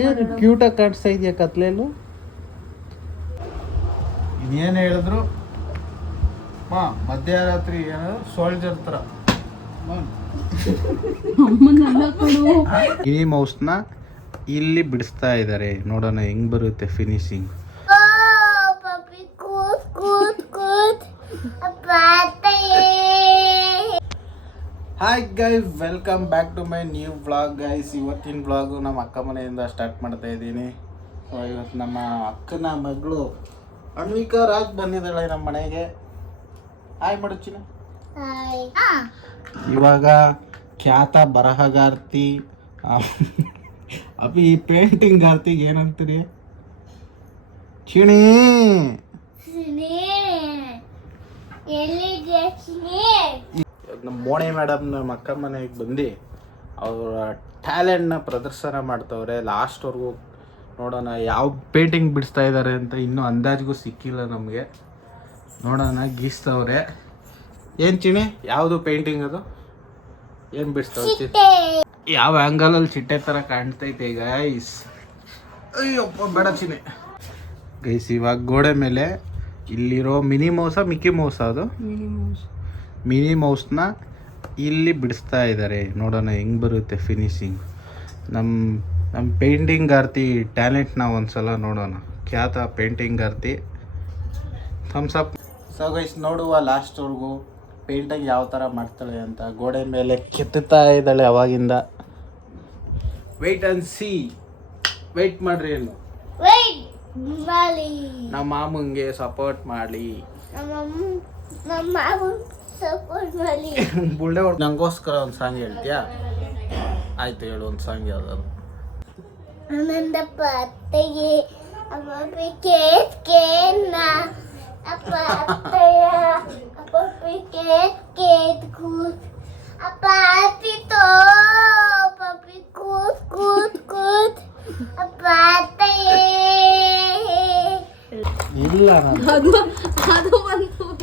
ಏನು ಕ್ಯೂಟಾಗಿ ಕಾಣಿಸ್ತಾ ಇದೆಯಾ ಕತ್ಲೆಯಲ್ಲೂ ಇನ್ನೇನು ಹೇಳಿದ್ರು? ಮಾ ಮಧ್ಯರಾತ್ರಿ ಏನಾದ್ರು ಸೋಲ್ಜರ್ ಥರ ಈ ಮೌಸ್ನ ಇಲ್ಲಿ ಬಿಡಿಸ್ತಾ ಇದ್ದಾರೆ ನೋಡೋಣ ಹೆಂಗ್ ಬರುತ್ತೆ finishing hi guys welcome back to my new vlog guys ಇವತ್ತಿನ ವ್ಲಾಗು ನಮ್ಮ ಅಕ್ಕ ಮನೆಯಿಂದ ಸ್ಟಾರ್ಟ್ ಮಾಡ್ತಾ ಇದ್ದೀನಿ. ಸೊ ಇವತ್ತು ನಮ್ಮ ಅಕ್ಕನ ಮಗಳು ಅನ್ವಿಕಾ ರಾಜ್ ಬಂದಿದ್ದಾಳೆ ನಮ್ಮ ಮನೆಗೆ. ಹಾಯ್. Ah. ಇವಾಗ ಖ್ಯಾತ ಬರಹಗಾರ್ತಿ ಅಪಿ ಪೇಂಟಿಂಗ್ ಆರ್ತಿಗೆ ಏನಂತೀರಿ? ಚಿಣಿ? ನಮ್ಮ ಮೋಣೆ ಮೇಡಮ್ ನಮ್ಮ ಅಕ್ಕ ಮನೆಗೆ ಬಂದು ಅವರ ಟ್ಯಾಲೆಂಟ್ನ ಪ್ರದರ್ಶನ ಮಾಡ್ತವ್ರೆ. ಲಾಸ್ಟ್ವರೆಗೂ ನೋಡೋಣ ಯಾವ ಪೇಂಟಿಂಗ್ ಬಿಡಿಸ್ತಾ ಇದ್ದಾರೆ ಅಂತ ಇನ್ನೂ ಅಂದಾಜಿಗೂ ಸಿಕ್ಕಿಲ್ಲ ನಮಗೆ. ನೋಡೋಣ ಗೀಸ್ತವ್ರೆ. ಏನು ಚಿಣಿ ಯಾವುದು ಪೇಂಟಿಂಗ್ ಅದು? ಏನು ಬಿಡಿಸ್ತಾವ ಚಿ ಯಾವ ಆ್ಯಂಗಲಲ್ಲಿ ಚಿಟ್ಟೆ ಥರ ಕಾಣ್ತೈತೆ ಈಗ ಐಸ್. ಅಯ್ಯಪ್ಪ ಬೇಡ ಚಿನಿ ಗೈಸ್ ಇವಾಗ ಗೋಡೆ ಮೇಲೆ ಇಲ್ಲಿರೋ ಮಿನಿ ಮೋಸ ಮಿಕ್ಕಿ ಮೋಸ ಅದು? ಮಿನಿ ಮೌಸ್ನ ಇಲ್ಲಿ ಬಿಡಿಸ್ತಾ ಇದ್ದಾರೆ. ನೋಡೋಣ ಹೆಂಗೆ ಬರುತ್ತೆ ಫಿನಿಶಿಂಗ್. ನಮ್ಮ ನಮ್ಮ ಪೇಂಟಿಂಗ್ ಆರ್ತಿ ಟ್ಯಾಲೆಂಟ್ನ ಒಂದ್ಸಲ ನೋಡೋಣ. ಖ್ಯಾತ painting Aarti. Thumbs up up so guys ನೋಡುವ ಲಾಸ್ಟ್ವರೆಗೂ ಪೇಂಟಿಂಗ್ ಯಾವ ಥರ ಮಾಡ್ತಾಳೆ ಅಂತ. ಗೋಡೆ ಮೇಲೆ ಕೆತ್ತುತ್ತಾ ಇದ್ದಾಳೆ ಅವಾಗಿಂದ. ವೆಯ್ಟ್ ಅಂಡ್ ಸಿ ವೆಯ್ಟ್ ಮಾಡ್ರಿ ಏನು ನಮ್ಮ ಮಾಮಂಗೆ ಸಪೋರ್ಟ್ ಮಾಡಿ ಬುಳ್ಳೆ ಹೊಡ್ ನಂಗೋಸ್ಕರ ಒಂದು ಸಾಂಗ್ ಹೇಳ್ತೀಯಾ? ಆಯ್ತು ಹೇಳು ಒಂದು ಸಾಂಗ್ ಯಾವ್ದಾದ್ರು. ಆನಂದ ಪತ್ತೆಗೆ ಅಪ್ಪ ಕೇತ್ ಕೇನ ಅಪ್ಪ ಅತ್ತಯ್ಯ ಅಪ್ಪ ಕೇತ್ ಕೇತ್ ಕೂತ್ ಅಪ್ಪ ಅತ್ತಿತೋ ಪಪ್ಪಿ ಕೂತ್ ಕೂತ್ ಕೂತ್ ಅಪ್ಪ ಅತ್ತಯ್ಯ ಇಲ್ಲ ನಾನು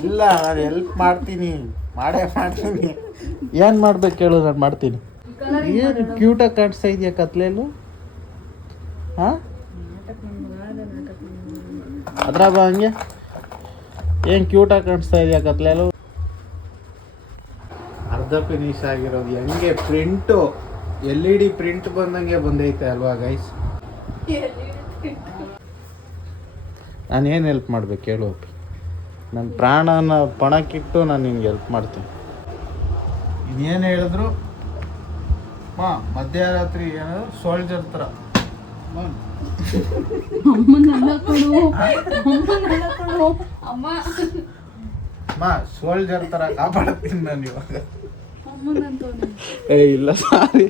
ಇಲ್ಲ ನಾನು ಹೆಲ್ಪ್ ಮಾಡ್ತೀನಿ. ಮಾಡೇ ಮಾಡ್ತೀನಿ. ಏನು ಮಾಡ್ಬೇಕು ಹೇಳು ನಾನು ಮಾಡ್ತೀನಿ. ಏನು ಕ್ಯೂಟಾಗಿ ಕಾಣಿಸ್ತಾ ಇದೆಯಾ ಕತ್ಲೇಲು ಹಾಂ? ಅದ್ರ ಬಾ ಹಂಗೆ. ಏನು ಕ್ಯೂಟಾಗಿ ಕಾಣಿಸ್ತಾ ಇದೆಯಾ ಕತ್ಲೇಲು ಅರ್ಧ ಫಿನಿಶ್ ಆಗಿರೋದು. ಹೆಂಗೆ print L E D print ಬಂದಂಗೆ ಬಂದೈತೆ ಅಲ್ವಾ ಗೈಸ್ ನಾನು ಏನು ಹೆಲ್ಪ್ ಮಾಡ್ಬೇಕು ಹೇಳು ನನ್ನ ಪ್ರಾಣನ ಪಣಕ್ಕಿಟ್ಟು ನಾನು ನಿನ್ಗೆ ಹೆಲ್ಪ್ ಮಾಡ್ತೀನಿ. ಇನ್ನೇನು ಹೇಳಿದ್ರು? ಮಾ ಮಧ್ಯರಾತ್ರಿ ಏನಾದ್ರು ಸೋಲ್ಜರ್ ಥರ ಮಾ. ಸೋಲ್ಜರ್ ಥರ ಕಾಪಾಡ್ತೀನಿ ನಾನು ಇವಾಗ. ಏ ಇಲ್ಲ ಸಾರಿ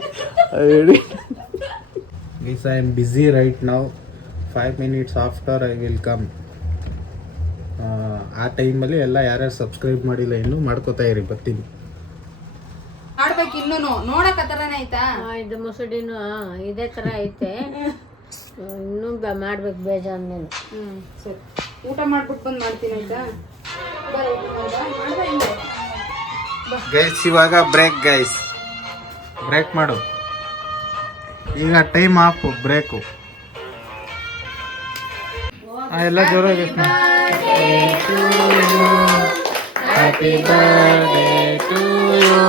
ಹೇಳಿ. Guys I am busy right ನಾವು five minutes after I will come ಆ ಟೈಮಲ್ಲಿ ಎಲ್ಲ ಯಾರ್ಯಾರು ಸಬ್ಸ್ಕ್ರೈಬ್ ಮಾಡಿಲ್ಲ ಇನ್ನು ಮಾಡ್ಕೋತಾ ಇರಿ ಬರ್ತೀನಿ. ಮಾಡ್ಬೇಕು ಇನ್ನೂನು. ನೋಡಕ್ ಆ ಥರನೇ ಆಯ್ತಾ? ಆ, ಇದು ಮುಸುಡಿನೂ ಇದೇ ಥರ ಐತೆ. ಇನ್ನೂ ಬ ಮಾಡ್ಬೇಕು ಬೇಜಾನ್ ಮೇಲೆ. ಹ್ಮ್ ಸರಿ. ಊಟ ಮಾಡ್ಬಿಟ್ಟು ಬಂದು ಮಾಡ್ತೀನಿ ಆಯ್ತಾ? ಬರೋ ಮಾಡ್ದೆ ಹಿಂಗೆ ಗೈಸ್ ಇವಾಗ ಬ್ರೇಕ್ ಗೈಸ್ ಬ್ರೇಕ್ ಮಾಡು. ಈಗ ಟೈಮ್ ಆಫ್ ಬ್ರೇಕು ಎಲ್ಲ ಜೋರಾಗಿ ಹ್ಯಾಪಿ ಬರ್ಡೇ ಟು ಯು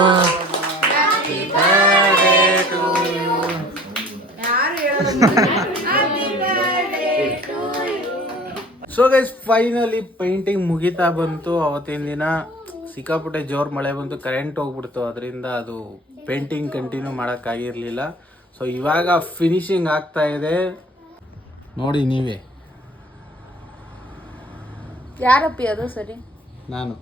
ಯಾರು ಹೇಳೋದು ಸೊ ಗೈಸ್ ಫೈನಲಿ ಪೇಂಟಿಂಗ್ ಮುಗಿತಾ ಬಂತು. ಅವತ್ತಿನ ದಿನ ಸಿಕ್ಕಾಪಟ್ಟೆ ಜೋರ್ ಮಳೆ ಬಂತು. ಕರೆಂಟ್ ಹೋಗ್ಬಿಡ್ತು. ಅದರಿಂದ ಅದು ಪೇಂಟಿಂಗ್ ಕಂಟಿನ್ಯೂ ಮಾಡೋಕ್ಕಾಗಿರಲಿಲ್ಲ. ಸೊ ಇವಾಗ ಫಿನಿಶಿಂಗ್ ಆಗ್ತಾ ಇದೆ. ನೋಡಿ ನೀವೇ. ಯಾರಪ್ಪಿ ಅದು ಸರಿ? ನಾನು.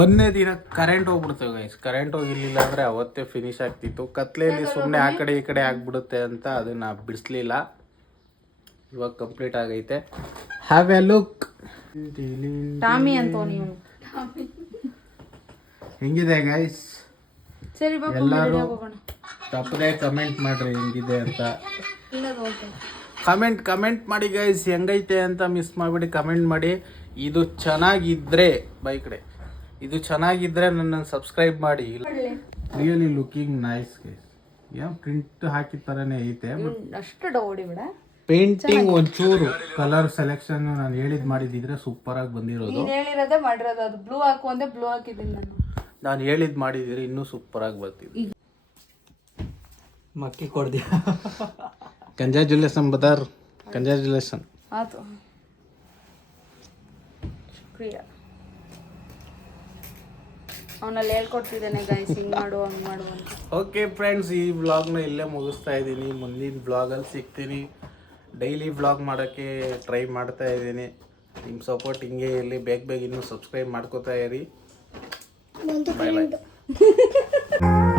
ಒಂದನೇ ದಿನ ಕರೆಂಟ್ ಹೋಗ್ಬಿಡ್ತೇವೆ ಗೈಸ್ ಕರೆಂಟ್ ಹೋಗಿರ್ಲಿಲ್ಲ ಅಂದ್ರೆ ಅವತ್ತೇ ಫಿನಿಶ್ ಆಗ್ತಿತ್ತು. ಕತ್ಲೆಯಲ್ಲಿ ಸುಮ್ಮನೆ ಆ ಕಡೆ ಈ ಕಡೆ ಆಗ್ಬಿಡುತ್ತೆ ಅಂತ ಅದನ್ನ ಬಿಡಿಸ್ಲಿಲ್ಲ. ಇವಾಗ ಕಂಪ್ಲೀಟ್ ಆಗೈತೆ. ಹ್ಯಾವ್ ಎ ಲುಕ್ ಟಾಮಿ ಅಂತ ಹೆಂಗಿದೆ ಗೈಸ್ ಎಲ್ಲರೂ ತಪ್ಪದೆ ಕಮೆಂಟ್ ಮಾಡ್ರಿ ಹೆಂಗಿದೆ ಅಂತ. ಕಮೆಂಟ್ ಕಮೆಂಟ್ ಮಾಡಿ ಗೈಸ್ ಹೆಂಗೈತೆ ಅಂತ ಮಿಸ್ ಮಾಡಿಬಿಡಿ ಕಮೆಂಟ್ ಮಾಡಿ. ಇದು ಚೆನ್ನಾಗಿದ್ರೆ ಬೈ ಕಡೆ. ಇದು ಚೆನ್ನಾಗಿದ್ರೆ ನನ್ನನ್ನು ಸಬ್ಸ್ಕ್ರೈಬ್ ಮಾಡಿ. Really looking nice guys yeah print ಹಾಕಿದ ಥರನೇ ಐತೆ ಅಷ್ಟು ಡೌಡಿ ಬಿಡ. ಪೇಂಟಿಂಗ್ ಒಂಚೂರು ಕಲರ್ ಸೆಲೆಕ್ಷನ್ ನಾನು ಹೇಳಿದ್ ಮಾಡಿದಿದ್ರೆ ಸೂಪರ್ ಆಗಿ ಬಂದಿರೋದು. ನೀನ್ ಹೇಳಿರೋದೇ ಮಾಡಿರೋದು. ಅದು ಬ್ಲೂ ಹಾಕು ಅಂದೆ ಬ್ಲೂ ಹಾಕಿದ್ದೀನಿ ನಾನು. ನಾನು ಹೇಳಿದ್ ಮಾಡಿದಿದ್ರೆ ಇನ್ನೂ ಸೂಪರ್ ಆಗಿ ಬರ್ತಿದ್ದೆ ಮಕ್ಕಿ ಕೊಡ್ದ್ಯಾ ಕಂಗ್ರ್ಯಾಚುಲೇಷನ್ ಬದರ್. ಕಂಗ್ರ್ಯಾಚುಲೇಷನ್ ಆತು. ಶುಕ್ರಿಯ. ಅವನಲ್ಲಿ ಹೇಳ್ಕೊಡ್ತಿದ್ದಾನೆ ಗೈಸ್ ಹಿಂಗ್ ಮಾಡು ಹಂಗ್ ಮಾಡು ಅಂತ. ಓಕೆ ಫ್ರೆಂಡ್ಸ್ ಈ ವ್ಲಾಗ್ನ ಇಲ್ಲೇ ಮುಗಿಸ್ತಾ ಇದ್ದೀನಿ. ಮುಂದಿನ ವ್ಲಾಗಲ್ಲಿ ಸಿಗ್ತೀನಿ. ಡೈಲಿ ವ್ಲಾಗ್ ಮಾಡೋಕ್ಕೆ ಟ್ರೈ ಮಾಡ್ತಾ ಇದ್ದೀನಿ. ನಿಮ್ಮ ಸಪೋರ್ಟ್ ಹಿಂಗೆ ಇರಲಿ. ಬೇಗ ಬೇಗ ಇನ್ನೂ ಸಬ್ಸ್ಕ್ರೈಬ್ ಮಾಡ್ಕೋತಾ ಇರಿ. ಬಾಯ್ ಬಾಯ್